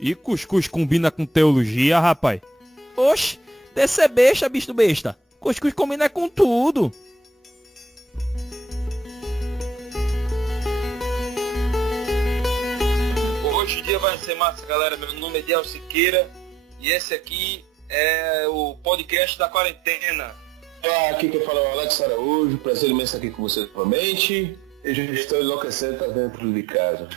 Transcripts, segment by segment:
E cuscuz combina com teologia, rapaz? Oxe, desse é besta, bicho besta. Cuscuz combina com tudo. Hoje o dia vai ser massa, galera. Meu nome é Diel Siqueira e esse aqui é o podcast da quarentena. Aqui quem fala é o Alex Araújo, prazer imenso aqui com você novamente. Eu já estou enlouquecendo, tá dentro de casa.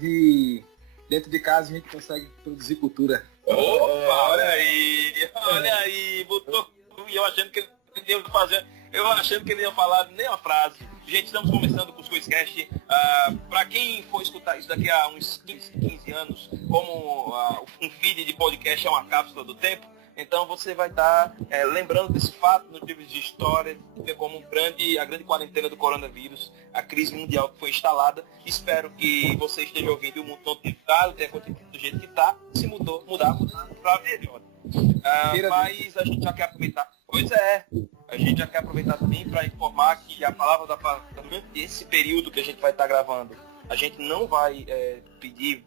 E dentro de casa a gente consegue produzir cultura. Opa, olha aí, botou. E eu achando que ele ia fazer. Eu achando que ele ia falar nem uma frase. Gente, estamos começando com o Cuscuzcast. Para quem for escutar isso daqui a uns 15 anos, como um feed de podcast é uma cápsula do tempo, então você vai estar lembrando desse fato nos livros de história, como a grande quarentena do coronavírus, a crise mundial que foi instalada. Espero que você esteja ouvindo o mundo notificado, tenha acontecido do jeito que está, se mudar para melhor. Mas a gente já quer aproveitar. Pois é, a gente já quer aproveitar também para informar que a palavra da esse período que a gente vai estar gravando, a gente não vai pedir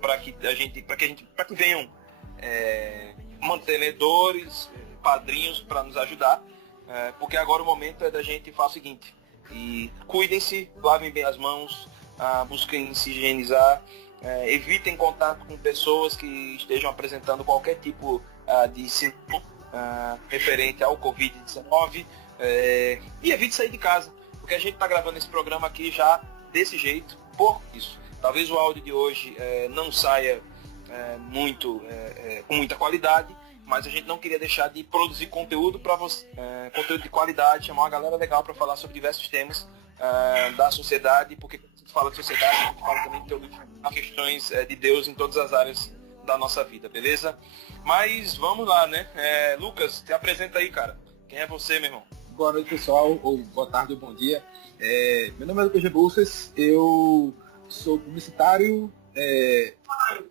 para que venham mantenedores, padrinhos para nos ajudar, porque agora o momento é da gente fazer o seguinte: e cuidem-se, lavem bem as mãos, busquem se higienizar, evitem contato com pessoas que estejam apresentando qualquer tipo de sintoma referente ao Covid-19, e evite sair de casa, porque a gente está gravando esse programa aqui já desse jeito, por isso. Talvez o áudio de hoje não saia com muita qualidade, mas a gente não queria deixar de produzir conteúdo para você, conteúdo de qualidade, chamar uma galera legal para falar sobre diversos temas da sociedade, porque quando a gente fala de sociedade, a gente fala também de questões de Deus em todas as áreas da nossa vida, beleza? Mas vamos lá, né? Lucas, te apresenta aí, cara. Quem é você, meu irmão? Boa noite, pessoal, ou boa tarde ou bom dia. Meu nome é Lucas Rebouças, eu sou publicitário,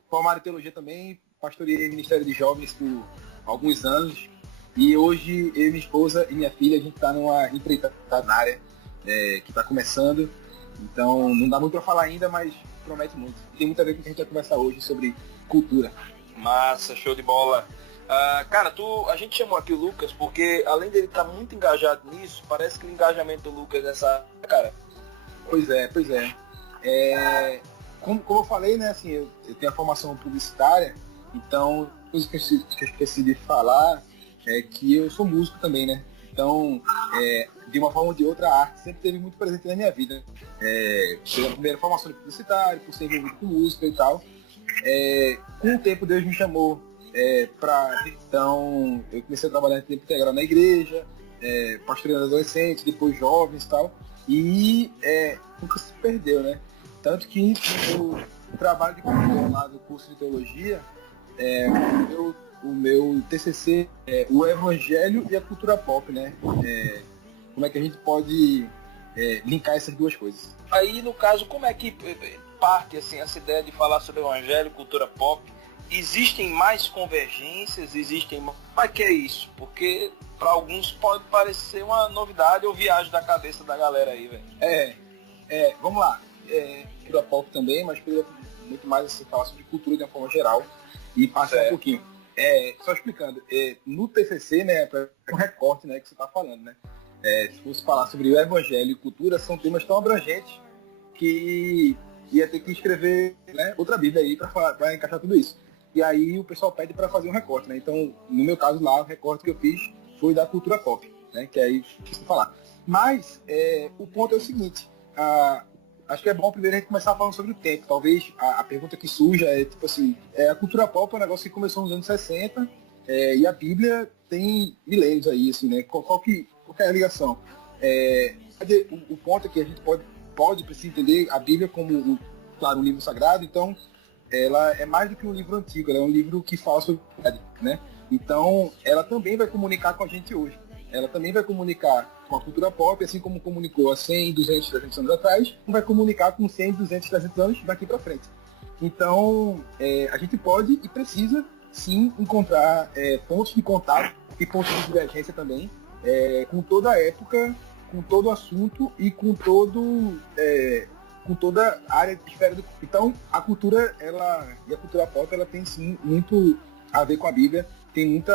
formado em teologia também, pastoreei Ministério de Jovens por alguns anos, e hoje eu, minha esposa e minha filha, a gente está numa empreitada na área que está começando, então não dá muito para falar ainda, mas promete muito. Tem muito a ver com o que a gente vai conversar hoje sobre cultura. Massa, show de bola. Cara, a gente chamou aqui o Lucas porque, além dele estar muito engajado nisso, parece que o engajamento do Lucas nessa... Cara. Pois é. Como eu falei, né, assim, eu tenho a formação publicitária, então, coisa que eu esqueci de falar é que eu sou músico também, né? Então, de uma forma ou de outra, a arte sempre esteve muito presente na minha vida. Pela primeira formação de publicitário, por ser envolvido com música e tal. Com o tempo, Deus me chamou então eu comecei a trabalhar em tempo integral na igreja, pastoreando adolescentes, depois jovens e tal, e nunca se perdeu, né? Tanto que no trabalho de conclusão lá do curso de teologia, o meu TCC é o Evangelho e a cultura pop, né? Como é que a gente pode linkar essas duas coisas? Aí, no caso, como é que parte assim, essa ideia de falar sobre Evangelho e cultura pop? Existem mais convergências, Mas que é isso? Porque para alguns pode parecer uma novidade ou viagem da cabeça da galera aí, velho. Vamos lá. Cultura pop também, mas queria muito mais assim, falar sobre cultura de uma forma geral e passar um pouquinho. Só explicando, no TCC, né, um recorte, né, que você está falando, né? Se fosse falar sobre o Evangelho e cultura, são temas tão abrangentes que ia ter que escrever, né, outra Bíblia aí para encaixar tudo isso. E aí o pessoal pede para fazer um recorte, né? Então, no meu caso lá, o recorte que eu fiz foi da cultura pop, né? Que aí preciso falar. Mas o ponto é o seguinte, acho que é bom primeiro a gente começar falando sobre o tempo. Talvez a pergunta que surja é tipo assim, a cultura pop é um negócio que começou nos anos 60 e a Bíblia tem milênios aí, assim, né? Qual que é a ligação? O ponto é que a gente pode precisar entender a Bíblia como, claro, um livro sagrado, então ela é mais do que um livro antigo, ela é um livro que fala sobre a verdade, né? Então, ela também vai comunicar com a gente hoje. Ela também vai comunicar com a cultura pop, assim como comunicou há 100, 200, 300 anos atrás, vai comunicar com 100, 200, 300 anos daqui para frente. Então, a gente pode e precisa, sim, encontrar pontos de contato e pontos de divergência também, com toda a época, com todo o assunto e com com toda a área de esfera do... Então, a cultura, e a cultura pop, ela tem sim muito a ver com a Bíblia, tem muito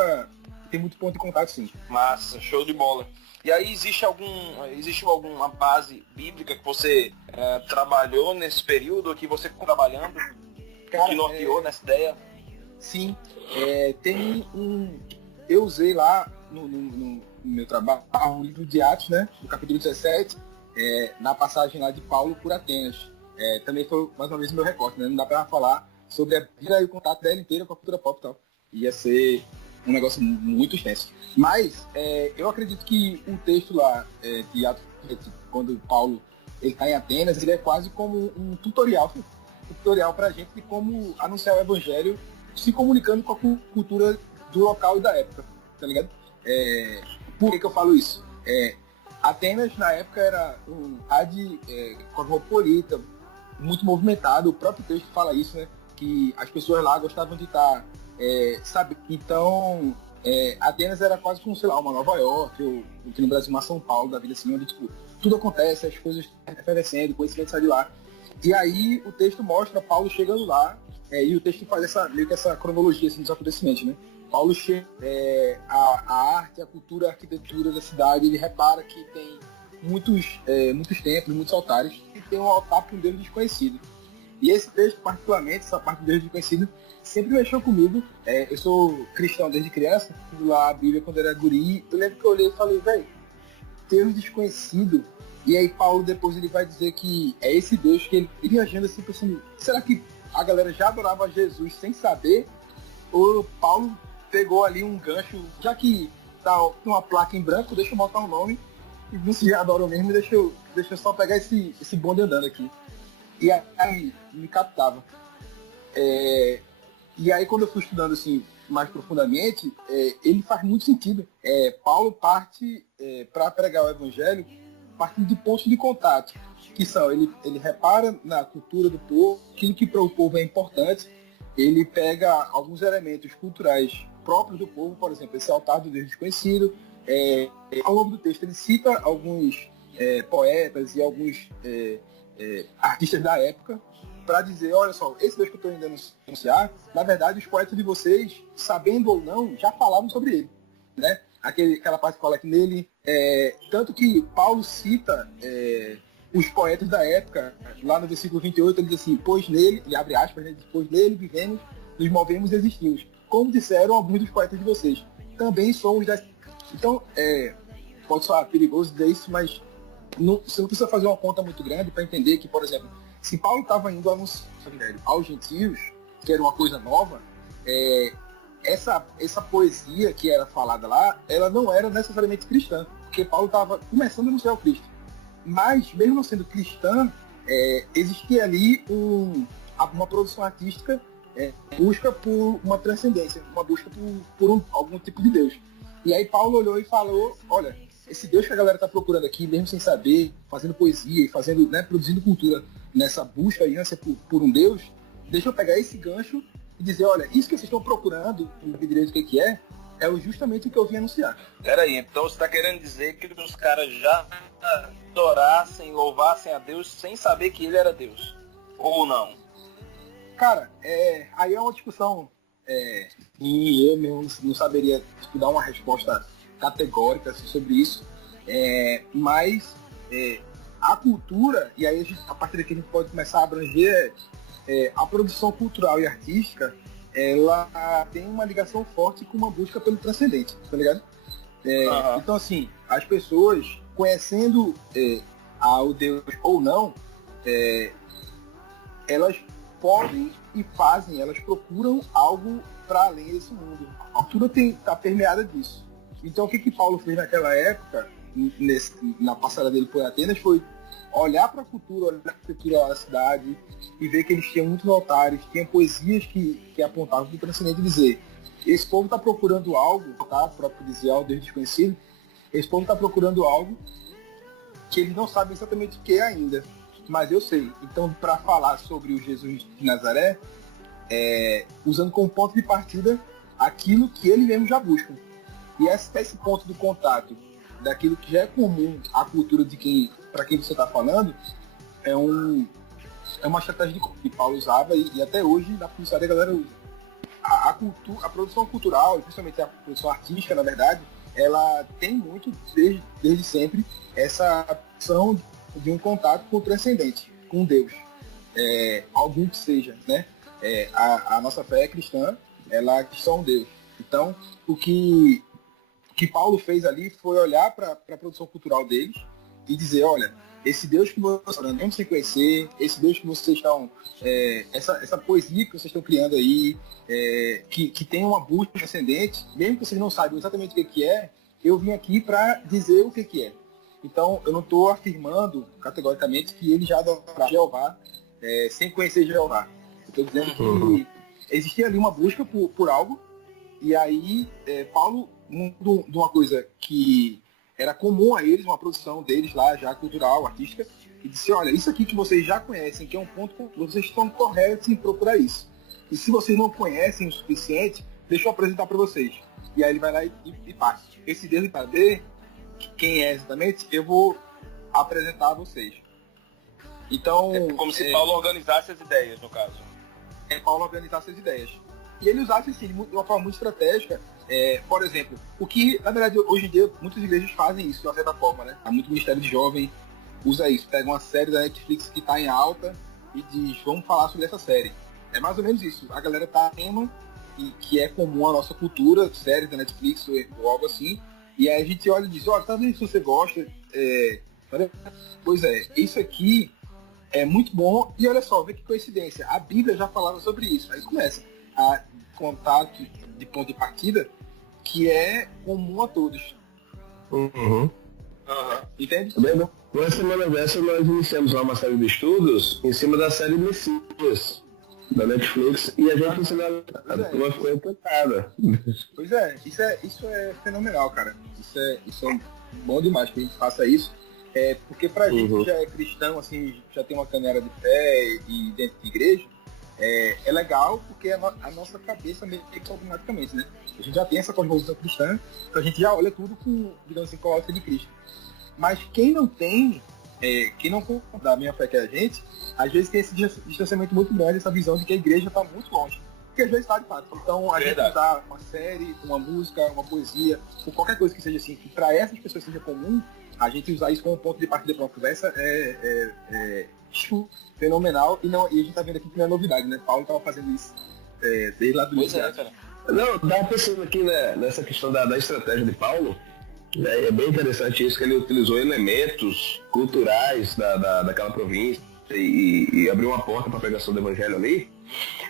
ponto de contato, sim. Massa, show de bola. E aí existe alguma base bíblica que você trabalhou nesse período, que você ficou trabalhando, Cara, que norteou nessa ideia? Sim, eu usei lá no meu trabalho um livro de Atos, né, no capítulo 17, na passagem lá de Paulo por Atenas. Também foi mais uma vez o meu recorte, né? Não dá pra falar sobre a vida e o contato dela inteira com a cultura pop e tal. Ia ser um negócio muito extenso. Mas eu acredito que o texto lá de Atos, quando Paulo ele tá em Atenas, ele é quase como um tutorial pra gente de como anunciar o evangelho se comunicando com a cultura do local e da época, tá ligado? Por que eu falo isso? Atenas, na época, era um rádio cosmopolita, muito movimentado. O próprio texto fala isso, né? Que as pessoas lá gostavam de estar, sabe? Então, Atenas era quase como, sei lá, uma Nova York, ou aqui no Brasil, uma São Paulo da vida, assim, onde, tipo, tudo acontece, as coisas acontecendo, o conhecimento sai de lá. E aí, o texto mostra Paulo chegando lá, e o texto faz meio que essa cronologia, assim, dos acontecimentos, né? Paulo chega, a arte, a cultura, a arquitetura da cidade, ele repara que tem muitos templos, muitos altares, e tem um altar para um Deus desconhecido. E esse texto, particularmente, essa parte do Deus desconhecido, sempre mexeu comigo. Eu sou cristão desde criança, fui lá a Bíblia quando era guri. Eu lembro que eu olhei e falei, velho, Deus desconhecido. E aí Paulo depois ele vai dizer que é esse Deus que ele viajando assim, pensando, será que a galera já adorava Jesus sem saber? Ou Paulo pegou ali um gancho, já que tá uma placa em branco, deixa eu botar um nome, e não se já adoram mesmo, deixa eu só pegar esse bonde andando aqui. E aí me captava. E aí quando eu fui estudando assim mais profundamente, ele faz muito sentido. Paulo parte para pregar o evangelho partindo de pontos de contato, que são, ele repara na cultura do povo, aquilo que para o povo é importante, ele pega alguns elementos culturais próprios do povo, por exemplo, esse altar do Deus desconhecido. Ao longo do texto ele cita alguns poetas e alguns artistas da época para dizer, olha só, esse Deus que eu estou indo anunciar, na verdade os poetas de vocês, sabendo ou não, já falavam sobre ele, né? Aquela parte que fala que nele, tanto que Paulo cita os poetas da época, lá no versículo 28, ele diz assim, pois nele, ele abre aspas, né, pois nele vivemos, nos movemos e existimos. Como disseram alguns dos poetas de vocês, também somos das... Então, pode soar perigoso dizer isso, mas você não precisa fazer uma conta muito grande para entender que, por exemplo, se Paulo estava indo anunciar aos gentios, que era uma coisa nova, essa poesia que era falada lá, ela não era necessariamente cristã, porque Paulo estava começando a anunciar o Cristo. Mas, mesmo não sendo cristã, existia ali uma produção artística, busca por uma transcendência, uma busca por algum tipo de Deus. E aí Paulo olhou e falou, olha, esse Deus que a galera está procurando aqui, mesmo sem saber, fazendo poesia e fazendo, né, produzindo cultura nessa busca e ânsia por um Deus, deixa eu pegar esse gancho e dizer, olha, isso que vocês estão procurando, não sei direito o que é justamente o que eu vim anunciar. Peraí, então você está querendo dizer que os caras já adorassem, louvassem a Deus sem saber que ele era Deus? Ou não? Cara, aí é uma discussão e eu mesmo não saberia dar uma resposta categórica assim, sobre isso, mas a cultura, e aí a partir daqui a gente pode começar a abranger a produção cultural e artística, ela tem uma ligação forte com uma busca pelo transcendente, tá ligado? Então assim, as pessoas conhecendo o Deus ou não, elas podem e fazem, elas procuram algo para além desse mundo. A cultura está permeada disso. Então o que Paulo fez naquela época, na passada dele por Atenas, foi olhar para a cultura, olhar para a arquitetura da cidade e ver que eles tinham muitos altares, tinham poesias que apontavam para o transcendente e dizer, esse povo está procurando algo, tá? Para dizer ao Deus desconhecido, esse povo está procurando algo que eles não sabem exatamente o que é ainda, mas eu sei. Então, para falar sobre o Jesus de Nazaré, usando como ponto de partida aquilo que ele mesmo já busca. E esse ponto do contato daquilo que já é comum à cultura para quem você está falando, é um é uma estratégia que Paulo usava e até hoje na publicidade a galera usa. A produção cultural, e principalmente a produção artística, na verdade, ela tem muito, desde sempre, essa opção de um contato com o transcendente, com Deus. Algum que seja, né? A nossa fé cristã, ela é um Deus. Então, o que Paulo fez ali foi olhar para a produção cultural deles e dizer, olha, esse Deus que vocês estão orando, mesmo sem conhecer, esse Deus que vocês estão, essa poesia que vocês estão criando aí, que tem uma busca transcendente, mesmo que vocês não saibam exatamente o que é, eu vim aqui para dizer o que é. Então, eu não estou afirmando categoricamente que ele já adorava Jeová sem conhecer Jeová. Eu estou dizendo que existia ali uma busca por algo, e aí Paulo, de uma coisa que era comum a eles, uma produção deles lá, já cultural, artística, e disse, olha, isso aqui que vocês já conhecem, que é um ponto, vocês estão corretos em procurar isso. E se vocês não conhecem o suficiente, deixa eu apresentar para vocês. E aí ele vai lá e passa. Esse Deus de saber quem é exatamente, eu vou apresentar a vocês. Então... É como se Paulo organizasse as ideias, no caso. Paulo organizasse as ideias. E ele usasse assim, de uma forma muito estratégica. Por exemplo, o que, na verdade, hoje em dia, muitas igrejas fazem isso de uma certa forma, né? Há muito ministério de jovem usa isso. Pega uma série da Netflix que está em alta e diz, vamos falar sobre essa série. É mais ou menos isso. A galera tá tema que é comum à nossa cultura, séries da Netflix ou algo assim. E aí a gente olha e diz, olha, tá vendo se você gosta? Pois é, isso aqui é muito bom. E olha só, vê que coincidência. A Bíblia já falava sobre isso. Aí começa a contar de ponto de partida que é comum a todos. Entende? Bem, uma semana dessa nós iniciamos lá uma série de estudos em cima da série Messias da Netflix e a gente ensinou a turma ficou encantada. Pois é, isso é fenomenal, cara. Isso é bom demais que a gente faça isso. Porque pra gente que já é cristão, assim, já tem uma caminhada de fé e dentro de igreja, é legal porque a nossa cabeça meio que automaticamente, né? A gente já tem essa cosmovisão cristã, então a gente já olha tudo com, digamos assim, com a ótica de Cristo. Mas quem não tem, quem não concorda da mesma fé que a gente, às vezes tem esse distanciamento muito grande, essa visão de que a igreja está muito longe. Porque às vezes está de fato. Então a gente usar uma série, uma música, uma poesia, ou qualquer coisa que seja assim, que para essas pessoas seja comum, a gente usar isso como ponto de partida para uma conversa fenomenal. E a gente tá vendo aqui que não é novidade, né? Paulo estava fazendo isso desde lá do início. Não, dá pensando aqui, né, nessa questão da estratégia de Paulo. É bem interessante isso, que ele utilizou elementos culturais daquela província e abriu uma porta para a pregação do evangelho ali.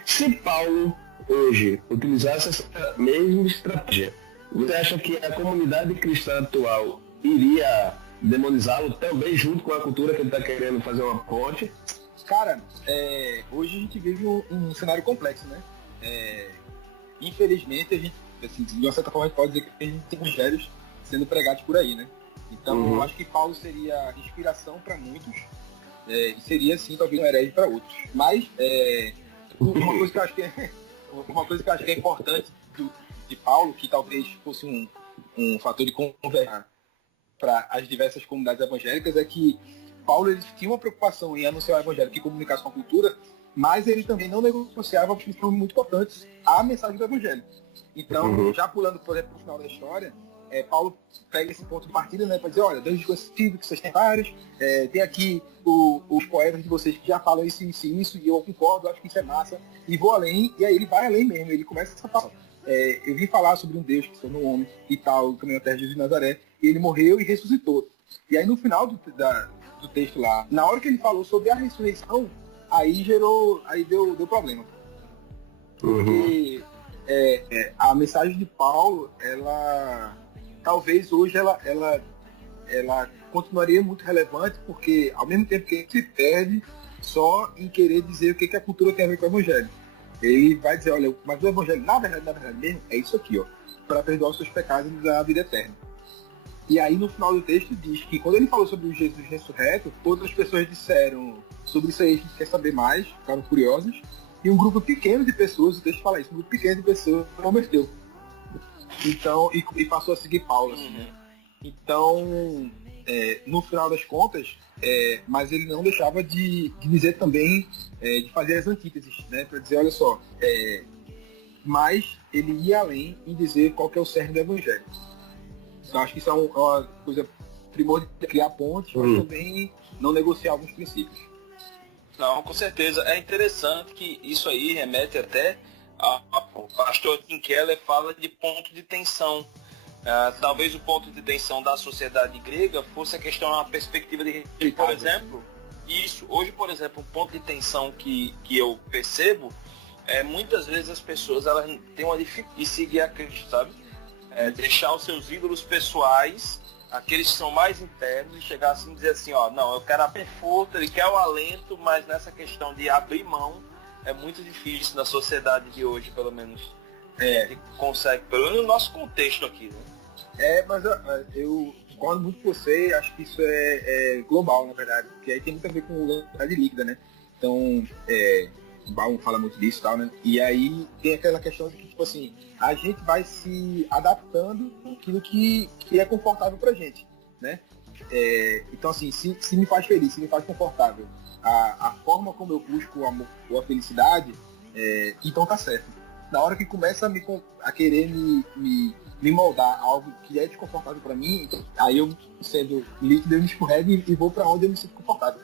Se Paulo hoje utilizasse essa mesma estratégia, você acha que a comunidade cristã atual iria demonizá-lo também junto com a cultura que ele está querendo fazer uma ponte? Cara, hoje a gente vive um cenário complexo, né? Infelizmente, a gente, assim, de uma certa forma, a gente pode dizer que a gente tem evangelhos sendo pregados por aí, né? Então, eu acho que Paulo seria inspiração para muitos e seria, sim, talvez um herege para outros. Mas, uma coisa que eu acho que é importante de Paulo, que talvez fosse um fator de conversa para as diversas comunidades evangélicas, é que Paulo ele tinha uma preocupação em anunciar o evangelho que comunicasse com a cultura, mas ele também não negociava questões muito importantes a mensagem do evangelho. Então, já pulando, por exemplo, para o final da história, Paulo pega esse ponto de partida, né, para dizer, olha, Deus desconhecido, que vocês têm vários, tem aqui os poetas de vocês que já falam isso, e eu concordo, acho que isso é massa, e vou além, e aí ele vai além mesmo, ele começa a falar, eu vim falar sobre um Deus que se tornou homem e tal, caminhou a terra de Jesus de Nazaré, e ele morreu e ressuscitou. E aí no final do texto lá, na hora que ele falou sobre a ressurreição, aí deu problema. Porque a mensagem de Paulo, ela talvez hoje ela continuaria muito relevante, porque ao mesmo tempo que ele se perde só em querer dizer o que a cultura tem a ver com o evangelho. Ele vai dizer, olha, mas o evangelho, na verdade mesmo, é isso aqui, ó, para perdoar os seus pecados e dar a vida eterna. E aí no final do texto diz que quando ele falou sobre o Jesus ressurreto, outras pessoas disseram sobre isso aí, a gente quer saber mais, ficaram curiosos, e um grupo pequeno de pessoas, o texto fala isso, um grupo pequeno de pessoas converteu. Então, e passou a seguir Paulo, assim, né? Então, no final das contas, mas ele não deixava de dizer também, de fazer as antíteses, né? Para dizer, olha só, mas ele ia além em dizer qual que é o cerne do evangelho. Então acho que isso é uma coisa primordial, criar pontes, mas também não negociar alguns princípios. Não, com certeza. É interessante que isso aí remete até o pastor Tim Keller fala de ponto de tensão. Talvez o ponto de tensão da sociedade grega fosse a questão, a perspectiva de, por exemplo, hoje, por exemplo, um ponto de tensão que eu percebo muitas vezes as pessoas elas têm uma dificuldade de seguir a Cristo, sabe? Deixar os seus ídolos pessoais, aqueles que são mais internos, e chegar assim e dizer assim, ó, não, eu quero a conforto, ele quer o alento, mas nessa questão de abrir mão é muito difícil na sociedade de hoje, pelo menos. Ele consegue, pelo menos no nosso contexto aqui, né? Mas eu concordo muito com você, acho que isso é global, na verdade, porque aí tem muito a ver com velocidade líquida, né? Então, o Baum fala muito disso e tal, né? E aí tem aquela questão de que, tipo assim, a gente vai se adaptando àquilo que é confortável pra gente, né? Então, assim, se me faz feliz, se me faz confortável, a forma como eu busco o amor ou a felicidade, então tá certo. Na hora que começa a querer me moldar algo que é desconfortável para mim, aí eu, sendo líquido, eu me escorrego e vou para onde eu me sinto confortável.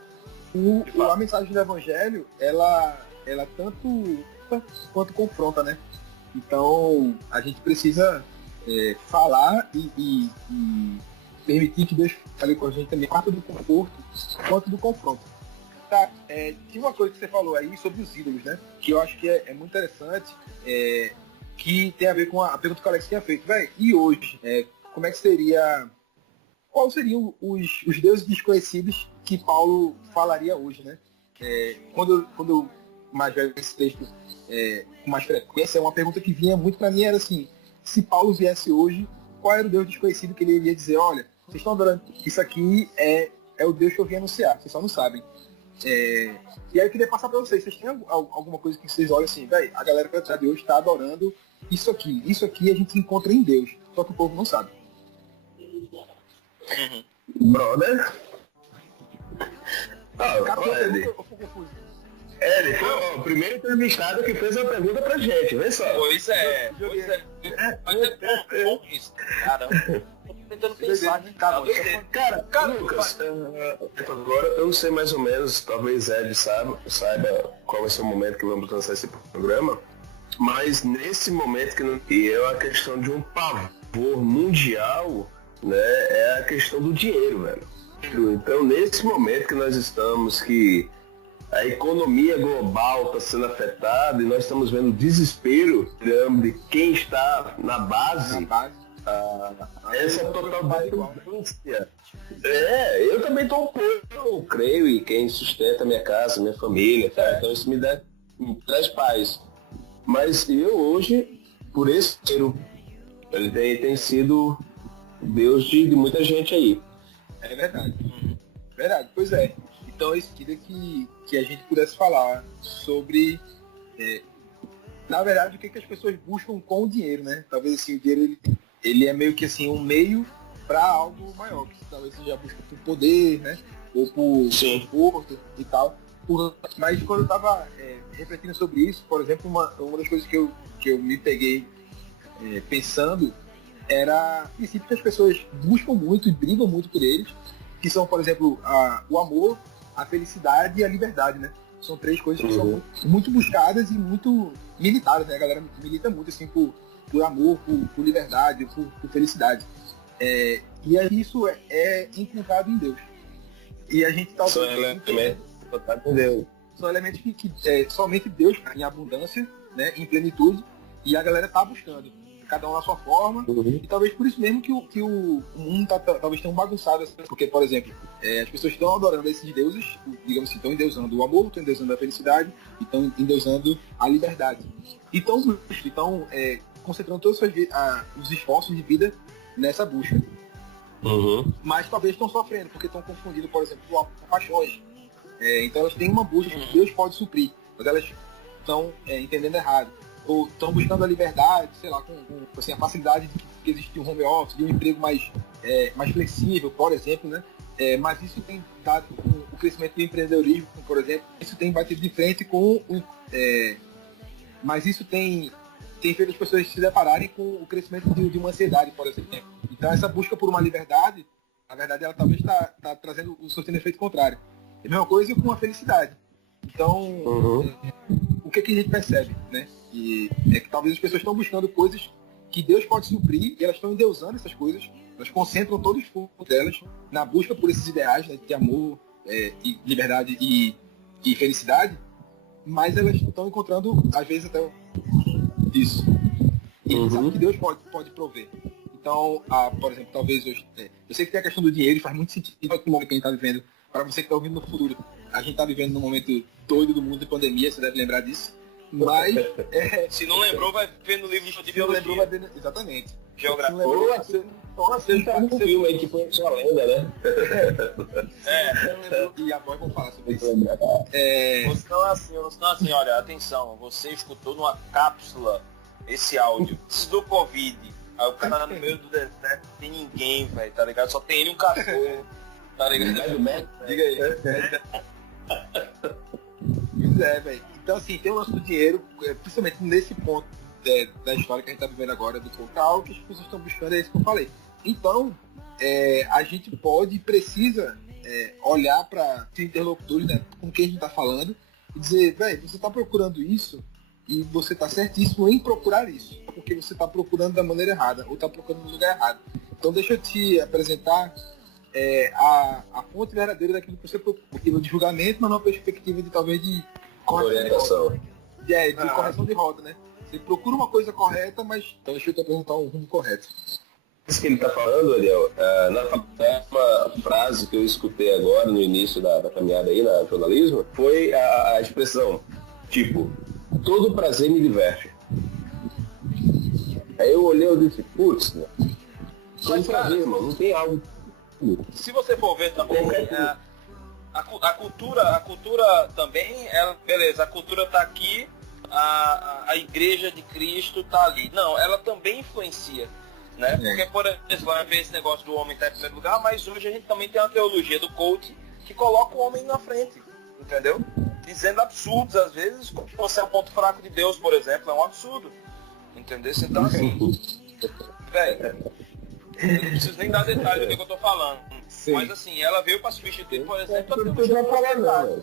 A mensagem do Evangelho, ela tanto quanto confronta, né? Então, a gente precisa falar e permitir que Deus fale com a gente também, tanto do conforto quanto do confronto. Tá, tinha uma coisa que você falou aí sobre os ídolos, né? Que eu acho que é muito interessante, que tem a ver com a pergunta que o Alex tinha feito. Véi, e hoje, como é que seria... Quais seriam os deuses desconhecidos que Paulo falaria hoje, né? Quando eu mais velho esse texto com mais frequência, uma pergunta que vinha muito para mim era assim, se Paulo viesse hoje, qual era o Deus desconhecido que ele iria dizer, olha, vocês estão adorando, isso aqui é o Deus que eu vim anunciar, vocês só não sabem. E aí eu queria passar para vocês têm alguma coisa que vocês olham assim, velho, a galera de hoje está adorando isso aqui a gente encontra em Deus, só que o povo não sabe. Brother? Ele ele foi o primeiro entrevistado que fez uma pergunta pra gente, vê só. Pois é. Mas é bom isso. Caramba. Tô tentando pensar, né? Cara, Lucas, agora eu não sei mais ou menos, talvez Ed saiba qual vai ser o momento que vamos lançar esse programa, mas nesse momento que é a questão de um pavor mundial, né, é a questão do dinheiro, velho. Então, nesse momento que nós estamos, que a economia global está sendo afetada e nós estamos vendo o desespero de quem está na base, essa total dependência. Eu também estou um pouco, eu creio, e quem sustenta minha casa, minha família, tá? Então isso me traz paz. Mas eu hoje, por esse dinheiro, ele tem sido Deus de muita gente aí. É verdade. Verdade, pois é. Então eu queria que a gente pudesse falar sobre, na verdade, o que as pessoas buscam com o dinheiro, né? Talvez assim, o dinheiro ele é meio que assim um meio para algo maior, que talvez você já busca por poder, né? Ou por conforto e tal. Mas quando eu estava refletindo sobre isso, por exemplo, uma das coisas que eu me peguei pensando era princípios que as pessoas buscam muito e brigam muito por eles, que são, por exemplo, o amor, a felicidade e a liberdade, né? São três coisas que são muito buscadas e muito militares, né? A galera milita muito assim por amor, por liberdade, por felicidade. E aí isso é encontrado em Deus. E a gente são elementos em Deus. São elementos que somente Deus em abundância, né? Em plenitude, e a galera tá buscando. Cada um na sua forma, e talvez por isso mesmo que o mundo talvez tão bagunçado, assim, porque, por exemplo, as pessoas estão adorando esses deuses, digamos assim, estão endeusando o amor, estão endeusando a felicidade, e estão endeusando a liberdade. E estão concentrando todos os esforços de vida nessa busca. Mas talvez estão sofrendo, porque estão confundindo, por exemplo, com paixões. Então elas têm uma busca que Deus pode suprir, mas elas estão entendendo errado. ou estão buscando a liberdade, sei lá, com assim, a facilidade que existe de um home office, de um emprego mais flexível, por exemplo, né? Mas isso tem dado com o crescimento do empreendedorismo, por exemplo, isso tem batido de frente com mas isso tem feito as pessoas se depararem com o crescimento de uma ansiedade, por exemplo. Então essa busca por uma liberdade, na verdade, ela talvez está trazendo o seu efeito contrário. É a mesma coisa com a felicidade. Então, o que a gente percebe, né? É que talvez as pessoas estão buscando coisas que Deus pode suprir e elas estão endeusando essas coisas. Elas concentram todo o esforço delas na busca por esses ideais, né, de amor, e liberdade e felicidade, mas elas estão encontrando, às vezes, até isso. E a gente sabe que Deus pode prover. Então, por exemplo, talvez hoje... eu sei que tem a questão do dinheiro e faz muito sentido no momento que a gente está vivendo. Para você que está ouvindo no futuro, a gente está vivendo num momento doido do mundo de pandemia, você deve lembrar disso. Mas... se não lembrou, vai ver no livro de biologia. Se não lembrou, vai ver... Exatamente. Geografia. Você tá no filme aí que foi sua lenda, né? E a voz vão falar sobre isso. Ou senão assim, olha, atenção, você escutou numa cápsula esse áudio do Covid. Aí o cara tá no meio do deserto, não tem ninguém, velho, tá ligado? Só tem ele e um cachorro, tá ligado? Diga aí. Pois é, velho. Então, assim, tem o lance do dinheiro, principalmente nesse ponto da história que a gente tá vivendo agora, do total, que as pessoas estão buscando, é isso que eu falei. Então, a gente pode e precisa olhar para os interlocutores, né, com quem a gente está falando, e dizer, velho, você está procurando isso e você está certíssimo em procurar isso, porque você está procurando da maneira errada ou está procurando no lugar errado. Então, deixa eu te apresentar a fonte verdadeira daquilo que você procura, de julgamento, mas numa perspectiva de talvez de orientação. De correção de rota, né? Você procura uma coisa correta, mas então deixa eu te apresentar um rumo correto. Isso que ele está falando, Ariel, uma frase que eu escutei agora no início da caminhada aí na jornalismo, foi a expressão, tipo, todo prazer me diverte. Aí eu olhei e disse, putz, né? Todo prazer, mano, não tem algo. Se você for ver também, a cultura também, beleza, a cultura tá aqui, a igreja de Cristo tá ali. Não, ela também influencia. Né? Porque, por exemplo, vai ver esse negócio do homem estar em primeiro lugar, mas hoje a gente também tem uma teologia do coach que coloca o homem na frente, entendeu? Dizendo absurdos, às vezes, como se fosse o ponto fraco de Deus, por exemplo, é um absurdo, entendeu? Então, assim, velho, eu não preciso nem dar detalhe do que eu tô falando, mas assim, ela veio para substituir, por exemplo, a teologia,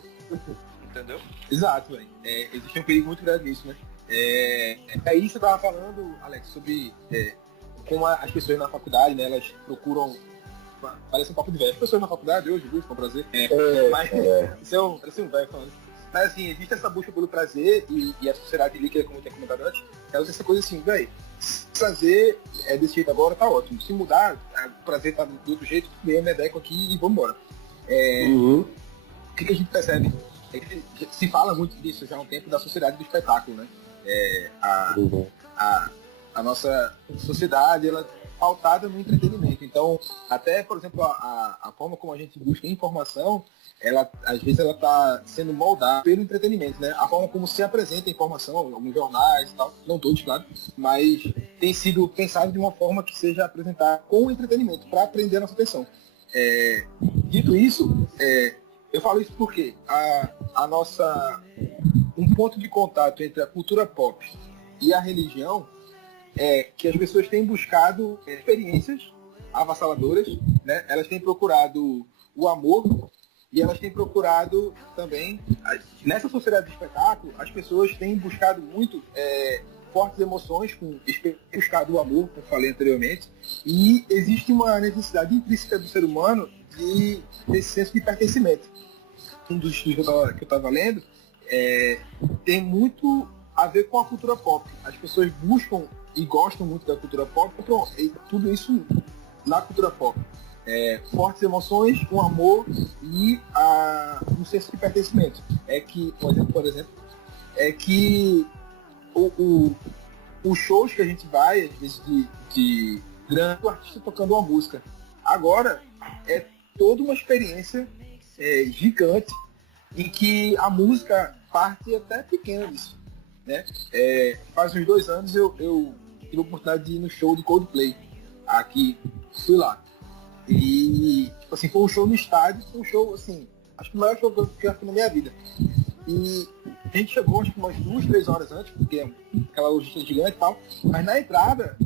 entendeu? Exato, velho. Existe um perigo muito grande nisso, né? Aí você tava falando, Alex, sobre... como as pessoas na faculdade, né, elas procuram, parece um papo de velho, as pessoas na faculdade hoje buscam prazer, mas isso parece um velho falando. Mas assim, existe essa busca pelo prazer e a sociedade líquida, como eu tinha comentado antes, ela usa essa coisa assim, velho, se prazer é desse jeito agora, tá ótimo, se mudar, o prazer tá do outro jeito, meio medeco aqui e vamos embora. O que a gente percebe? É que se fala muito disso já há um tempo da sociedade do espetáculo, né? A nossa sociedade, ela é pautada no entretenimento. Então, até, por exemplo, a forma como a gente busca informação, ela, às vezes, ela está sendo moldada pelo entretenimento, né? A forma como se apresenta a informação, alguns jornais e tal, não todos, claro, mas tem sido pensado de uma forma que seja apresentada com entretenimento, para prender a nossa atenção. Dito isso, eu falo isso porque um ponto de contato entre a cultura pop e a religião que as pessoas têm buscado experiências avassaladoras, né? Elas têm procurado o amor e elas têm procurado também, nessa sociedade de espetáculo, as pessoas têm buscado muito fortes emoções, buscado o amor, como falei anteriormente, e existe uma necessidade intrínseca do ser humano desse senso de pertencimento. Um dos estudos que eu estava lendo tem muito a ver com a cultura pop. As pessoas buscam e gostam muito da cultura pop, e tudo isso na cultura pop. Fortes emoções, um amor e um senso de pertencimento. Por exemplo, que os shows que a gente vai, às vezes, de grande artista tocando uma música. Agora, é toda uma experiência gigante em que a música parte até pequena disso. né? Faz uns 2 anos eu tive a oportunidade de ir no show do Coldplay. Aqui, fui lá. E, tipo assim, foi um show no estádio, foi um show, assim, acho que o maior show que eu fiz na minha vida. E a gente chegou, acho que umas 2, 3 horas antes, porque é aquela logística gigante e tal, mas na entrada,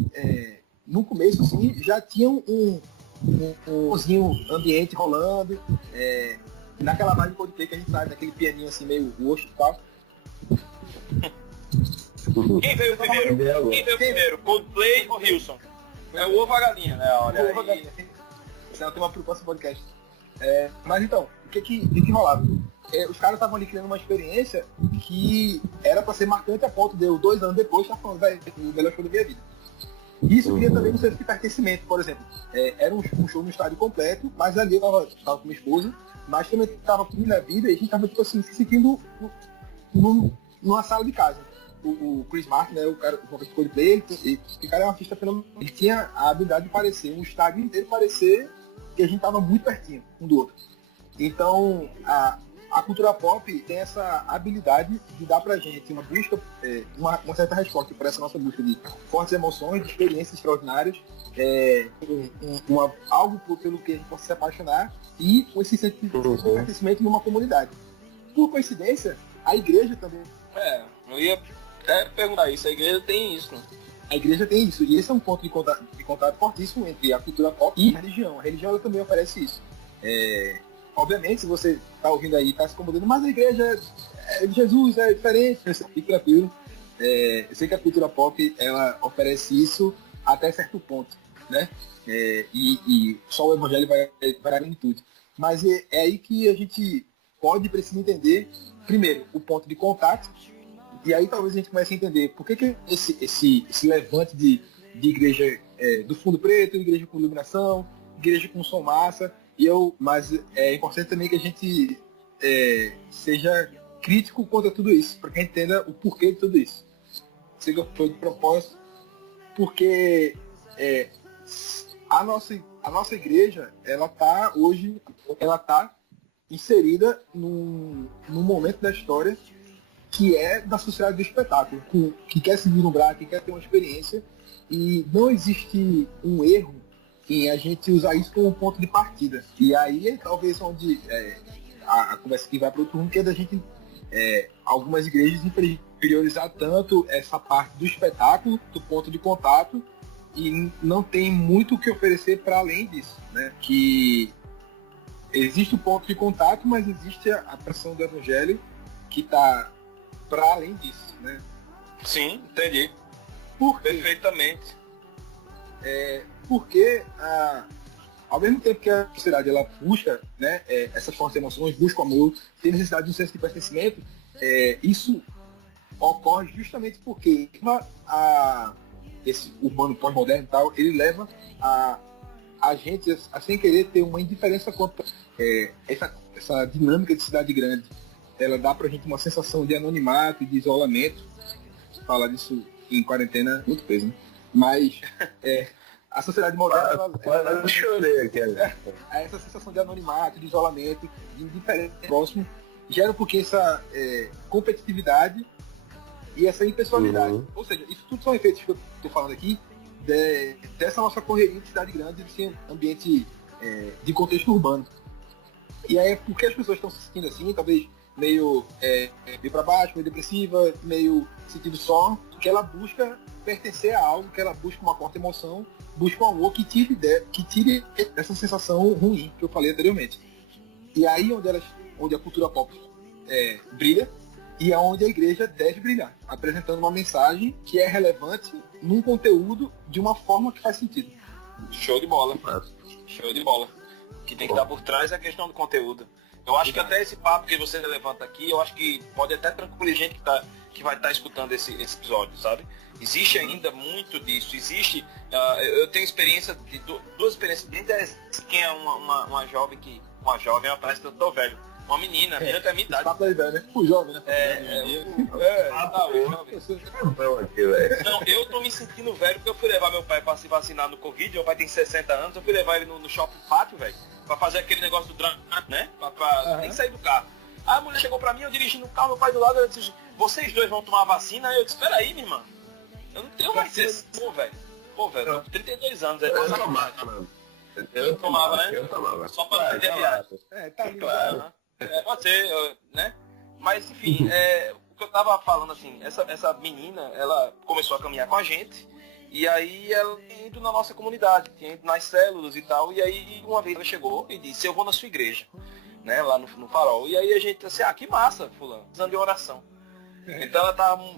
no começo, assim, já tinha um ambiente rolando, naquela vibe de Coldplay que a gente sabe, naquele pianinho assim, meio roxo e tal. Quem veio primeiro? Coldplay ou Hilson? É o ovo a galinha, né? Olha Ovo a galinha. Isso é uma proposta do podcast. Mas então, o que rolava? Os caras estavam ali criando uma experiência que era pra ser marcante a ponto de eu 2 anos depois estar falando, velho, o melhor show da minha vida. Isso cria também um senso de pertencimento, por exemplo. Era um show no estádio completo, mas ali eu tava com minha esposa, mas também tava com minha vida e a gente tava, tipo assim, se sentindo numa sala de casa. O Chris Martin, né, o vocalista do Coldplay, o cara é um artista fenomenal. Ele tinha a habilidade de parecer, um estádio inteiro parecer que a gente tava muito pertinho um do outro. Então, a cultura pop tem essa habilidade de dar pra gente uma busca, uma certa resposta para essa nossa busca de fortes emoções, de experiências extraordinárias, algo pelo que a gente possa se apaixonar e com esse sentimento de pertencimento numa comunidade. Por coincidência, a igreja também. Eu ia até perguntar isso, a igreja tem isso, né? A igreja tem isso, e esse é um ponto de contato fortíssimo entre a cultura pop e a religião. A religião ela também oferece isso. Obviamente, se você está ouvindo aí e está se incomodando, mas a igreja de Jesus é diferente, fique tranquilo. Eu sei que a cultura pop ela oferece isso até certo ponto, né? E só o evangelho vai dar em tudo. Mas é aí que a gente pode e precisa entender, primeiro, o ponto de contato. E aí talvez a gente comece a entender por que esse levante de igreja do fundo preto, igreja com iluminação, igreja com som massa. Mas é importante também que a gente seja crítico contra tudo isso, para que a gente entenda o porquê de tudo isso. Sei que foi de propósito, porque a nossa igreja, ela está inserida num momento da história que é da sociedade do espetáculo, que quer se vislumbrar, que quer ter uma experiência, e não existe um erro em a gente usar isso como um ponto de partida. E aí talvez onde a conversa que vai para outro rumo, que é da gente, algumas igrejas priorizar tanto essa parte do espetáculo, do ponto de contato, e não tem muito o que oferecer para além disso, né? Que existe o ponto de contato, mas existe a pressão do evangelho que está para além disso, né? Sim, entendi. Por quê? Perfeitamente. Porque ao mesmo tempo que a sociedade ela busca, né, essas fortes emoções, busca o amor, tem necessidade de um senso de pertencimento, isso ocorre justamente porque esse urbano pós-moderno e tal, ele leva a gente a sem querer ter uma indiferença quanto essa dinâmica de cidade grande. Ela dá pra gente uma sensação de anonimato e de isolamento. Falar disso em quarentena, muito peso, né? Mas a sociedade moderna... Eu chorei aqui. Essa sensação de anonimato, de isolamento, de indiferença próximo, gera um pouquinho essa competitividade e essa impessoalidade. Uhum. Ou seja, isso tudo são efeitos que eu estou falando aqui dessa nossa correria de cidade grande, desse ambiente de contexto urbano. E aí, porque as pessoas estão se sentindo assim, talvez meio para baixo, meio depressiva, meio sentido só, que ela busca pertencer a algo, que ela busca uma forte emoção, busca um amor que tire essa sensação ruim que eu falei anteriormente. E aí onde a cultura pop brilha, e é onde a igreja deve brilhar, apresentando uma mensagem que é relevante num conteúdo de uma forma que faz sentido. Show de bola. Show de bola. O que tem que estar por trás é a questão do conteúdo. Eu acho que até esse papo que você levanta aqui, eu acho que pode até tranquilizar gente que vai estar escutando esse episódio, sabe? Existe ainda muito disso. Existe... eu tenho experiência de duas experiências bem interessantes. Quem é uma jovem que... Uma jovem, parece que eu tô velho. Uma menina, a menina tem a minha idade. Tá velho, né? O jovem, né? Não, eu tô me sentindo velho porque eu fui levar meu pai pra se vacinar no Covid. Meu pai tem 60 anos, eu fui levar ele no shopping pátio, velho, pra fazer aquele negócio do drama, né? Pra nem sair do carro. Aí a mulher chegou pra mim, eu dirigindo o carro, meu pai do lado, ela disse, vocês dois vão tomar vacina? Aí eu disse, espera aí, minha irmã. Eu não tenho mais esse. Pô, velho, eu tô com 32 anos. Eu tomava, mano. Eu tomava, né? Eu tomava. Só pra ter a viagem. Tá ali. Claro. Pode ser, né? Mas, enfim, o que eu tava falando, assim, essa menina, ela começou a caminhar com a gente, e aí ela tinha ido na nossa comunidade, tinha ido nas células e tal, e aí uma vez ela chegou e disse, eu vou na sua igreja, né, lá no Farol. E aí a gente disse, que massa, fulano, precisando de oração. Então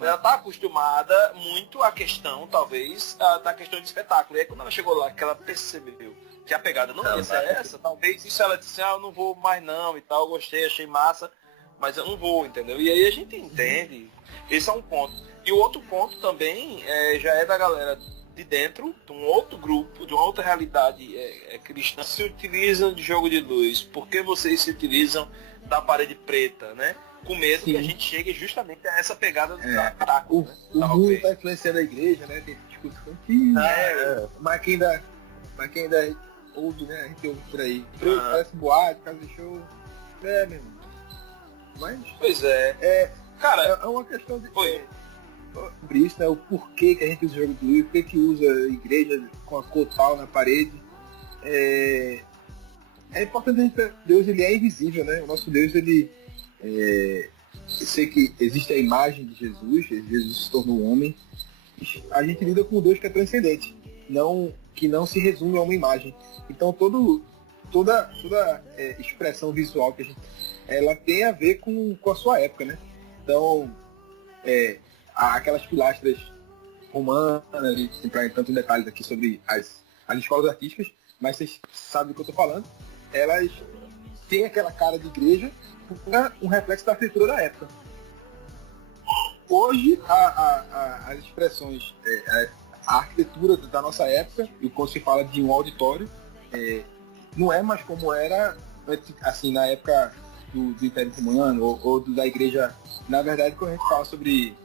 ela tá acostumada muito à questão, talvez, da questão de espetáculo. E aí quando ela chegou lá, que ela percebeu que a pegada não ia ser essa, talvez isso ela disse, eu não vou mais não e tal, gostei, achei massa, mas eu não vou, entendeu? E aí a gente entende, esse é um ponto. E o outro ponto também já é da galera de dentro, de um outro grupo, de uma outra realidade cristã, se utilizam de jogo de luz. Por que vocês se utilizam da parede preta, né? Com medo que a gente chegue justamente a essa pegada do espetáculo. O mundo está influenciando a igreja, né? Tem discussão que... Mas quem ainda ouve, né? A gente ouve por aí. Parece boate, casa de show. Meu irmão. Mas... Pois é. Cara... É uma questão de... Sobre isso, né? O porquê que a gente usa jogo de luz, por que usa a igreja com a cor tal na parede. É importante a gente ver que Deus, ele é invisível, né? O nosso Deus, ele... eu sei que existe a imagem de Jesus, Jesus se tornou homem. A gente lida com um Deus que é transcendente, que não se resume a uma imagem. Então toda expressão visual que a gente, ela tem a ver com a sua época, né? Então aquelas pilastras romanas, a gente não entra tanto em detalhes aqui sobre as escolas artísticas, mas vocês sabem do que eu estou falando. Elas têm aquela cara de igreja, um reflexo da arquitetura da época. Hoje, as expressões, a arquitetura da nossa época, e quando se fala de um auditório, não é mais como era assim, na época do Império Romano ou da igreja. Na verdade, quando a gente fala sobre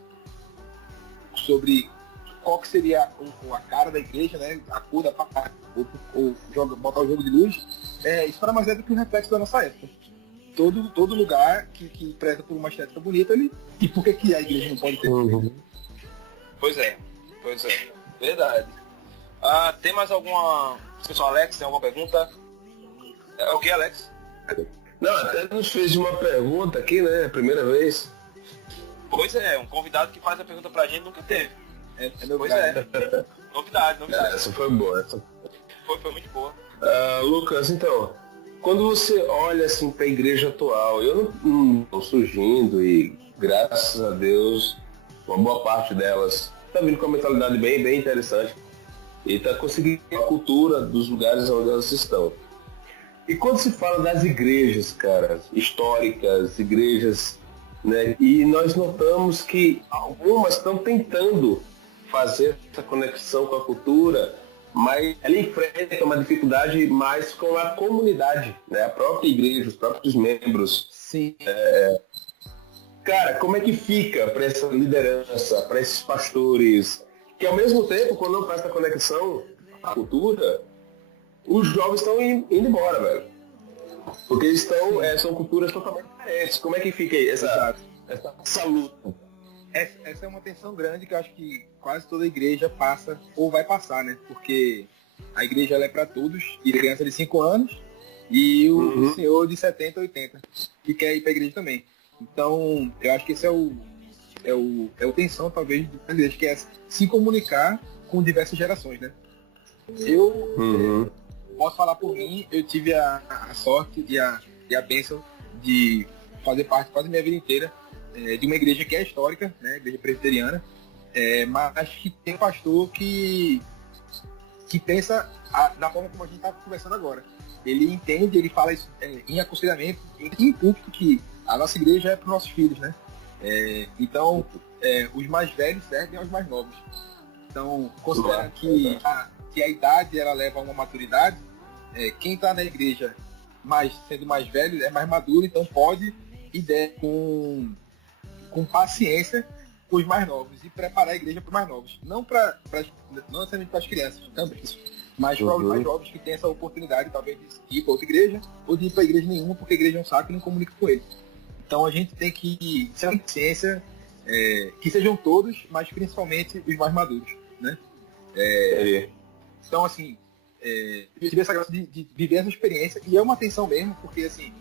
qual que seria a cara da igreja, né, a cor da parede, ou botar o jogo de luz, isso para mais é do que um reflexo da nossa época. Todo lugar que preza por uma estética bonita, e por que a igreja não pode ter? Pois é. Verdade. Tem mais alguma... Pessoal, Alex, tem alguma pergunta? O que, Alex? Não, até nos fez uma pergunta aqui, né? Primeira vez. Pois é, um convidado que faz a pergunta pra gente nunca teve. Novidade. Novidade. Essa foi boa. Foi muito boa. Lucas, então, quando você olha assim para a igreja atual, eu não estou surgindo e graças a Deus uma boa parte delas está vindo com uma mentalidade bem, bem interessante e está conseguindo a cultura dos lugares onde elas estão. E quando se fala das igrejas, cara, históricas, igrejas, né, e nós notamos que algumas estão tentando fazer essa conexão com a cultura, mas ela enfrenta uma dificuldade mais com a comunidade, né? A própria igreja, os próprios membros. Sim. Cara, como é que fica para essa liderança, para esses pastores, que ao mesmo tempo, quando não faz essa conexão à cultura, os jovens estão indo embora, velho. Porque eles são culturas totalmente diferentes. Como é que fica aí essa luta? Essa é uma tensão grande que eu acho que quase toda igreja passa ou vai passar, né? Porque a igreja ela é para todos, e criança de 5 anos e o senhor de 70, 80, que quer ir para a igreja também. Então, eu acho que esse é o tensão, talvez, da igreja, que é se comunicar com diversas gerações, né? Eu posso falar por mim, eu tive a sorte e a bênção de fazer parte quase minha vida inteira de uma igreja que é histórica, né, igreja presbiteriana, mas que tem um pastor que pensa da forma como a gente está conversando agora. Ele entende, ele fala isso em aconselhamento, em público, que a nossa igreja é para os nossos filhos, né? Então, os mais velhos servem aos mais novos. Então, considerando que a idade ela leva a uma maturidade, quem está na igreja sendo mais velho é mais maduro, então pode e deve com paciência com os mais novos e preparar a igreja para os mais novos. Não necessariamente para as crianças também, mas para os mais jovens que têm essa oportunidade talvez de ir para outra igreja ou de ir para a igreja nenhuma, porque a igreja é um saco e não comunica com ele. Então a gente tem que ter paciência, que sejam todos, mas principalmente os mais maduros, né? Então, assim, eu tive essa graça de viver essa experiência, e é uma tensão mesmo, porque, assim,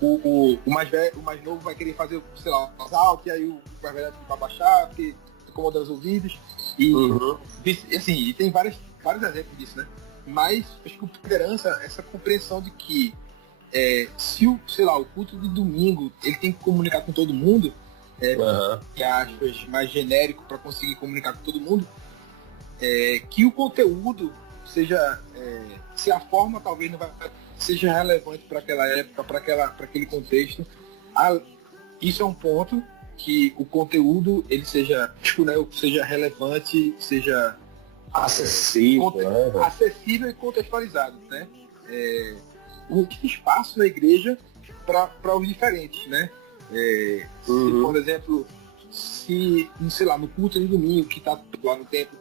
o mais velho, o mais novo vai querer fazer, sei lá, um assalto, e aí o mais velho vai baixar, porque incomoda os ouvidos, e, assim, e tem vários exemplos disso, né? Mas, acho que a liderança, essa compreensão de que se o culto de domingo, ele tem que comunicar com todo mundo, que aspas, mais genérico para conseguir comunicar com todo mundo, que o conteúdo seja, se a forma talvez não vai, seja relevante para aquela época, para aquele contexto, isso é um ponto, que o conteúdo ele seja, seja relevante, seja acessível, acessível e contextualizado, né? O espaço na igreja para os diferentes, né? Se, por exemplo, sei lá, no culto de domingo, que está lá no templo,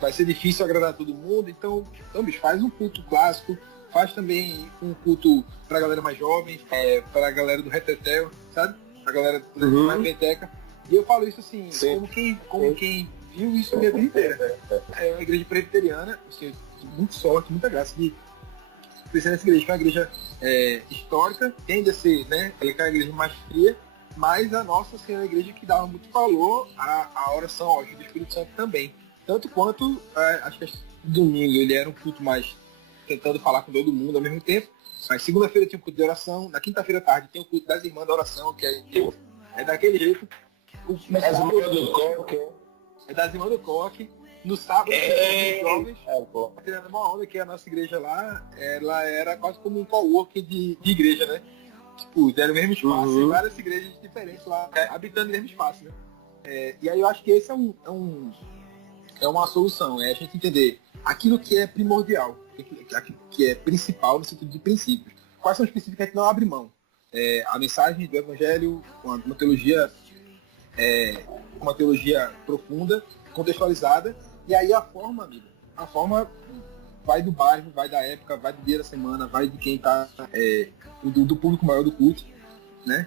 vai ser difícil agradar todo mundo, então bicho, faz um culto clássico, faz também um culto para a galera mais jovem, para a galera do retetel, sabe? A galera mais penteca. E eu falo isso assim, como quem viu isso a minha vida inteira. É uma igreja presbiteriana, assim, muito sorte, muita graça de crescer nessa igreja, que é uma igreja histórica, tende a ser, né, ela é uma igreja mais fria, mas a nossa assim, é uma igreja que dava muito valor à oração, ao ajuda do Espírito Santo também. Tanto quanto, acho que domingo ele era um culto mais tentando falar com todo mundo ao mesmo tempo, mas segunda-feira tinha um culto de oração, na quinta-feira à tarde tem o culto das irmãs da oração, que é daquele jeito. Das irmãs do coque. É das irmãs do coque. No sábado, os jovens, tirando uma onda, que a nossa igreja lá, ela era quase como um co-work de igreja, né? Tipo, deram o mesmo espaço, e várias igrejas diferentes lá, habitando o mesmo espaço, né? E aí eu acho que esse é uma solução, é a gente entender aquilo que é primordial, aquilo que é principal no sentido de princípios. Quais são os princípios que a gente não abre mão? A mensagem do Evangelho, uma teologia profunda, contextualizada, e aí a forma vai do bairro, vai da época, vai do dia da semana, vai de quem está, do público maior do culto, né?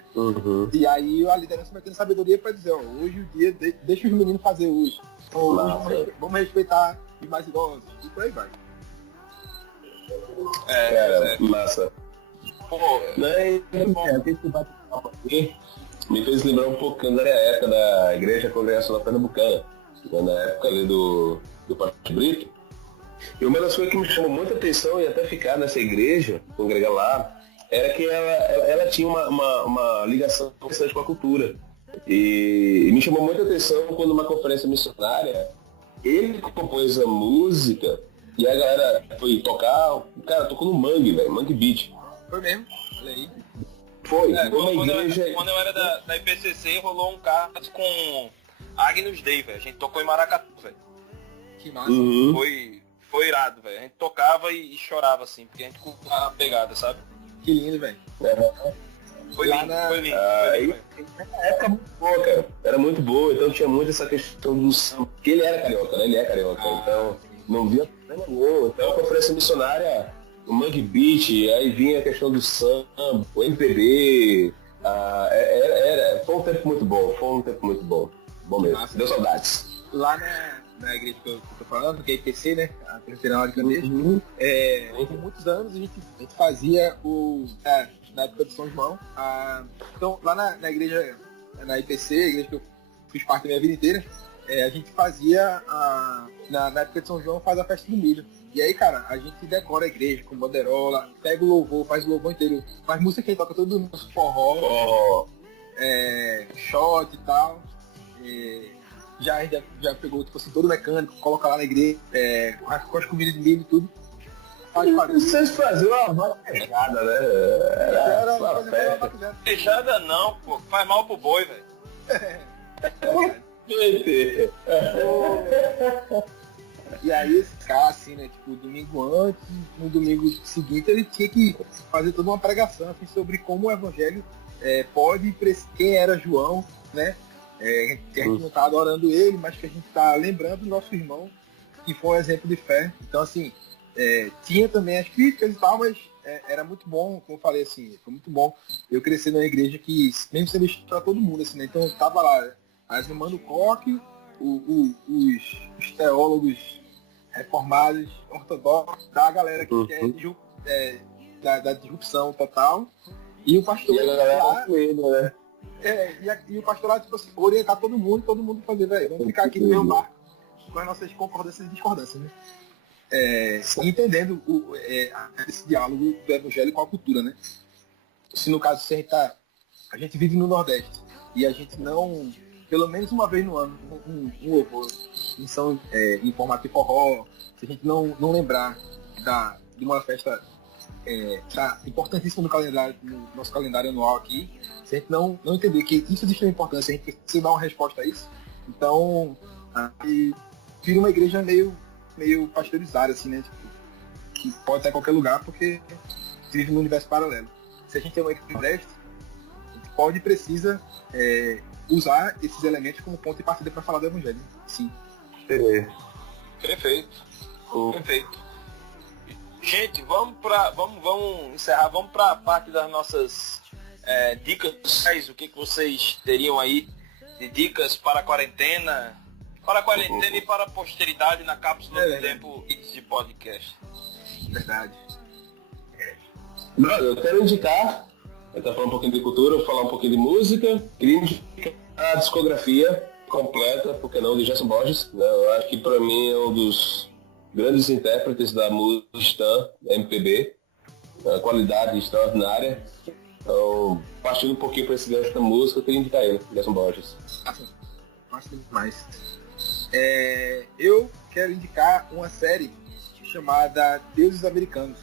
E aí a liderança vai tendo sabedoria para dizer, hoje o dia, deixa os meninos fazer hoje. Vamos respeitar os mais idosos, e por aí vai. Massa. Me fez lembrar um pouquinho da época da Igreja Congregacional Pernambucana, na época ali do Partido Brito. E uma das coisas que me chamou muita atenção e até ficar nessa igreja, congregar lá, era que ela tinha uma ligação interessante com a cultura. E me chamou muita atenção quando numa conferência missionária, ele compôs a música e a galera foi tocar, o cara tocou no Mangue, velho, Mangue Beat. Foi mesmo, olha aí. Foi, quando eu era da IPCC, rolou um caso com Agnus Dei, velho. A gente tocou em Maracatu, velho. Que massa. Foi irado, velho. A gente tocava e chorava, assim, porque a gente curtava a pegada, sabe? Que lindo, velho. Foi lindo. Na época muito boa, cara. Era muito boa, então tinha muito essa questão do samba. Porque ele era carioca, né? Ele é carioca, então não via problema nenhum. Então a conferência missionária, o Mangue Beat, aí vinha a questão do samba, o MPB. Foi um tempo muito bom. Bom mesmo. Massa. Deu saudades. Lá na igreja que eu tô falando, que é a IPC, né? A Presbiteriana de Candeias, por muitos anos a gente fazia na época de São João. Então, lá na igreja, na IPC, a igreja que eu fiz parte da minha vida inteira, a gente fazia, na época de São João, faz a festa do milho. E aí, cara, a gente decora a igreja com banderola, pega o louvor, faz o louvor inteiro, faz música que a gente toca todo mundo, forró, shot e tal. Já pegou, tipo assim, todo mecânico, coloca lá na igreja, com as comidas de milho e tudo. Vocês faziam uma vaca fechada, né? Era uma festa. Fechada não, pô. Faz mal pro boi, velho. E aí esse cara, assim, né, tipo, domingo antes, no domingo seguinte, ele tinha que fazer toda uma pregação, assim, sobre como o evangelho pode, quem era João, né, que a gente não tá adorando ele, mas que a gente tá lembrando do nosso irmão, que foi um exemplo de fé. Então, assim, tinha também as críticas e tal, mas era muito bom, como eu falei assim, foi muito bom eu crescer numa igreja que, mesmo sendo para todo mundo, assim, né? Então tava lá, as irmãs do Coque, os teólogos reformados, ortodoxos, da galera que quer da disrupção total, e o pastor lá, né? e o pastor lá, tipo assim, orientar todo mundo fazer, velho, vamos ficar aqui no mesmo barco, com as nossas concordâncias e discordâncias, né? Entendendo esse diálogo do evangelho com a cultura, né? Se no caso a gente vive no Nordeste e a gente não, pelo menos uma vez no ano, um louvor em formato de forró, se a gente não lembrar de uma festa importantíssima no nosso calendário anual aqui, se a gente não entender que isso de extrema importância, a gente precisa dar uma resposta a isso, então vira uma igreja meio pasteurizada, assim, né? Tipo, que pode estar em qualquer lugar porque vive num universo paralelo. Se a gente tem uma igreja Nordeste, a gente pode e precisa usar esses elementos como ponto de partida para falar do evangelho. Sim. Perfeito. Gente, vamos encerrar, vamos para a parte das nossas dicas. O que vocês teriam aí de dicas para a quarentena? Para a quarentena e para a posteridade na cápsula do tempo de podcast. Verdade. Brother, eu quero indicar, eu tô falando um pouquinho de cultura, vou falar um pouquinho de música, queria indicar a discografia completa, porque não, de Gerson Borges, né? Eu acho que para mim é um dos grandes intérpretes da música cristã, MPB, a qualidade extraordinária. Então, partindo um pouquinho para esse gancho da música, eu queria indicar ele, Gerson Borges. Gosto demais. Eu quero indicar uma série chamada Deuses Americanos,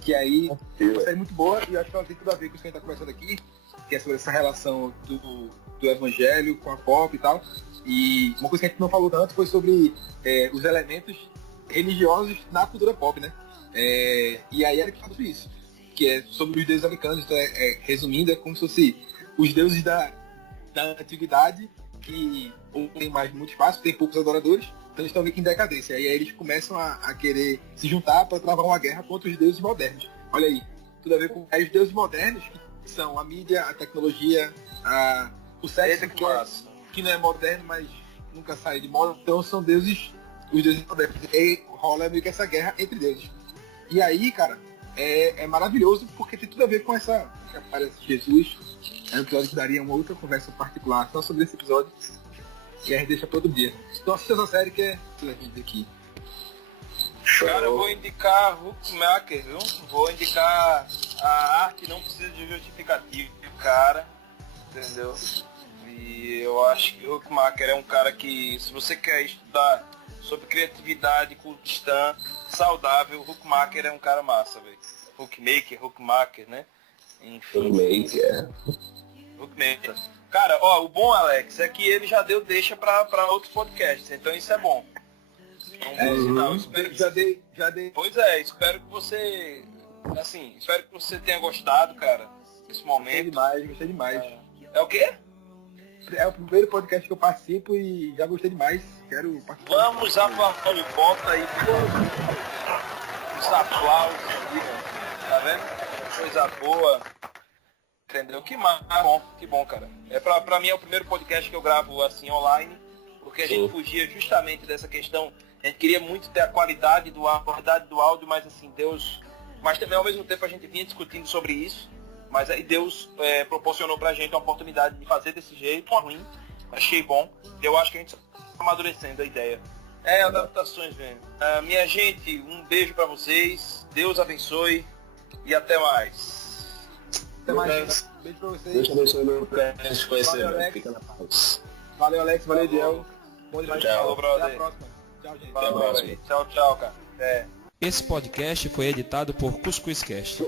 que aí é uma série muito boa e eu acho que ela tem tudo a ver com isso que a gente está conversando aqui, que é sobre essa relação do evangelho com a pop e tal. E uma coisa que a gente não falou tanto foi sobre os elementos religiosos na cultura pop, né? E aí era que fala sobre isso, que é sobre os deuses americanos. Então, resumindo, é como se fosse os deuses da antiguidade, que não tem mais muito espaço, tem poucos adoradores, então eles estão meio que em decadência. E aí eles começam a querer se juntar para travar uma guerra contra os deuses modernos. Olha aí, tudo a ver com os deuses modernos, que são a mídia, a tecnologia, o sexo, que não é moderno, mas nunca sai de moda. Então são os deuses modernos. E rola meio que essa guerra entre deuses. E aí, cara, é maravilhoso, porque tem tudo a ver com essa que aparece Jesus. É um episódio que daria uma outra conversa particular só sobre esse episódio, que a gente deixa todo dia. Então assista essa série que é a gente aqui. Cara, eu vou indicar Hookmaker, viu? Vou indicar a arte não precisa de justificativo, cara, entendeu? E eu acho que o Hookmaker é um cara que, se você quer estudar sobre criatividade cristã saudável, o Hookmaker é um cara massa, velho. Hookmaker, né? Enfim. Hookmaker. Cara, ó, o bom, Alex, é que ele já deu deixa pra outros podcasts, então isso é bom. Já dei. Pois é, espero que você tenha gostado, cara, desse momento. Gostei demais. É o quê? É o primeiro podcast que eu participo e já gostei demais. Quero participar. Vamos aplaudir de volta aí. Os aplausos aqui, né? Tá vendo? Coisa boa. Entendeu? Que bom, cara. Pra mim é o primeiro podcast que eu gravo assim online, porque a gente fugia justamente dessa questão. A gente queria muito ter a qualidade do áudio, mas assim, mas também ao mesmo tempo a gente vinha discutindo sobre isso, mas aí Deus proporcionou pra gente a oportunidade de fazer desse jeito, ruim, achei bom. Eu acho que a gente está amadurecendo a ideia. Adaptações, velho. Minha gente, um beijo pra vocês, Deus abençoe e até mais. Até mais. Beijo pra vocês. Deus abençoe meu podcast. Valeu, Alex. Fica na paz. Valeu, Alex. Valeu, Diego. Bom demais. Tchau, brother. Até a próxima. Tchau, gente. Valeu, tchau, cara. Esse podcast foi editado por Cuscuzcast.